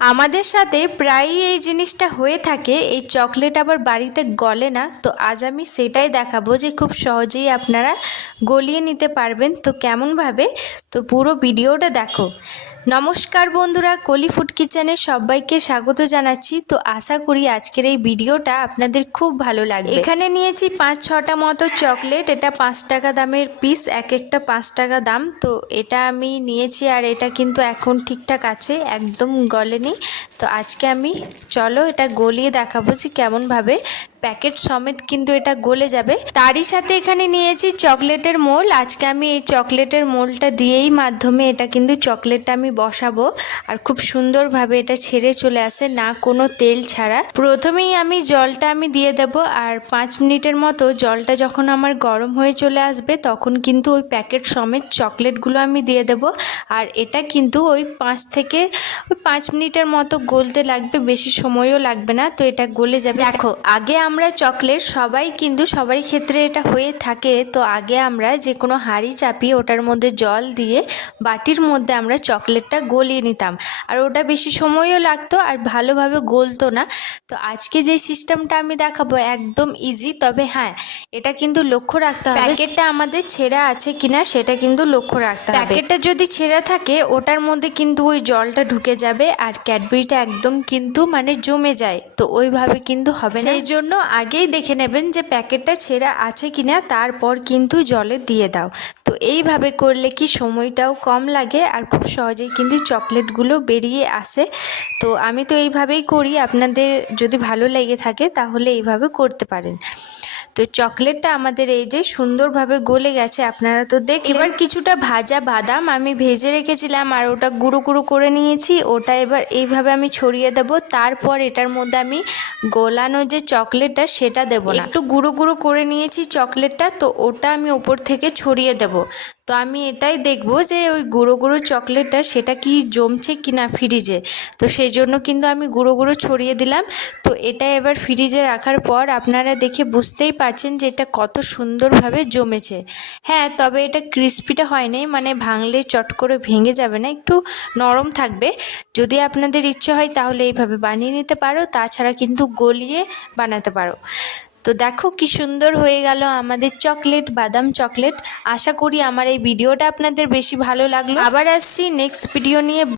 আমাদের সাথে প্রায়ই এই জিনিসটা হয়ে থাকে, এই চকলেট আবার বাড়িতে গলে না। তো আজ আমি সেটাই দেখাবো যে খুব সহজেই আপনারা গলিয়ে নিতে পারবেন। তো কেমনভাবে, তো পুরো ভিডিওটা দেখো। নমস্কার বন্ধুরা, কলি ফুড কিচেনে সবাইকে স্বাগত জানাচ্ছি। তো আশা করি আজকের এই ভিডিওটা আপনাদের খুব ভালো লাগবে। এখানে নিয়েছি 5-6টা মতো চকলেট, এটা 5 টাকা দামের পিস, এক একটা 5 টাকা দাম। তো এটা আমি নিয়েছি আর এটা কিন্তু এখন ঠিকঠাক আছে, একদম গলেনি। তো আজকে আমি চলো এটা গলিয়ে দেখাবো যে কেমনভাবে প্যাকেট সমেত কিন্তু এটা গলে যাবে। তারই সাথে এখানে নিয়েছি চকলেটের মোল। আজকে আমি এই চকলেটের মোলটা দিয়েই মাধ্যমে এটা কিন্তু চকলেটটা আমি বসাবো আর খুব সুন্দরভাবে এটা ছেড়ে চলে আসে, না কোনো তেল ছাড়া। প্রথমেই আমি জলটা দিয়ে দেব আর 5 মিনিটের মতো জলটা যখন আমার গরম হয়ে চলে আসবে তখন কিন্তু ওই প্যাকেট সমেত চকলেটগুলো আমি দিয়ে দেব। আর এটা কিন্তু ওই 5 মিনিটের মতো গলতে লাগবে, বেশি সময়ও লাগবে না। তো এটা গলে যাবে। দেখো, আগে আমরা চকলেট সবারই ক্ষেত্রে এটা হয়ে থাকে। তো আগে আমরা যে কোনো হাঁড়ি চাপিয়ে ওটার মধ্যে জল দিয়ে বাটির মধ্যে আমরা চকলেটটা গলিয়ে নিতাম, আর ওটা বেশি সময়ও লাগতো আর ভালোভাবে গলতো না। তো আজকে যে সিস্টেমটা আমি দেখাবো একদম ইজি, তবে হ্যাঁ, এটা কিন্তু লক্ষ্য রাখতে হবে প্যাকেটটা আমাদের ছেঁড়া আছে কিনা, সেটা কিন্তু লক্ষ্য রাখতে হবে। প্যাকেটটা যদি ছেঁড়া থাকে ওটার মধ্যে কিন্তু ওই জলটা ঢুকে যাবে আর ক্যাডবেরিটা একদম কিন্তু জমে যায়। তো ওইভাবে কিন্তু হবে না, সেই জন্য আগেই দেখে নেবেন যে প্যাকেটটা ছেঁড়া আছে কিনা, তারপর কিন্তু জলে দিয়ে দাও। তো এইভাবে করলে কি সময়টাও কম লাগে আর খুব সহজেই কিন্তু চকলেটগুলো বেরিয়ে আসে। তো আমি তো এইভাবেই করি, আপনাদের যদি ভালো লেগে থাকে তাহলে এইভাবে করতে পারেন। তো চকলেটটা আমাদের এই যে সুন্দরভাবে গলে গেছে, আপনারা তো এবার কিছুটা ভাজা বাদাম আমি ভেজে রেখেছিলাম আর ওটা গুঁড়ো গুঁড়ো করে নিয়েছি, ওটা এবার এইভাবে আমি ছড়িয়ে দেব। তারপর এটার মধ্যে আমি গোলানো যে চকলেটটা সেটা দেব না, একটু গুঁড়ো গুঁড়ো করে নিয়েছি চকলেটটা, তো ওটা আমি ওপর থেকে ছড়িয়ে দেব। তো আমি এটাই দেখব যে ওই গুঁড়ো গুঁড়ো চকলেটটা সেটা কি জমছে কি না ফ্রিজে। তো সেই জন্য কিন্তু আমি গুঁড়ো গুঁড়ো ছড়িয়ে দিলাম। তো এটা এবার ফ্রিজে রাখার পর আপনারা দেখে বুঝতেই পারছেন যে এটা কত সুন্দরভাবে জমেছে। হ্যাঁ, তবে এটা ক্রিস্পিটা হয়নি, ভাঙলে চট করে ভেঙে যাবে না, একটু নরম থাকবে। যদি আপনাদের ইচ্ছে হয় তাহলে এইভাবে বানিয়ে নিতে পারো, তাছাড়া কিন্তু গলিয়ে বানাতে পারো। তো দেখো কি সুন্দর হয়ে গেল আমাদের চকলেট, বাদাম চকলেট। আশা করি আমার এই ভিডিওটা আপনাদের বেশি ভালো লাগলো। আবার আসছি নেক্সট ভিডিও নিয়ে।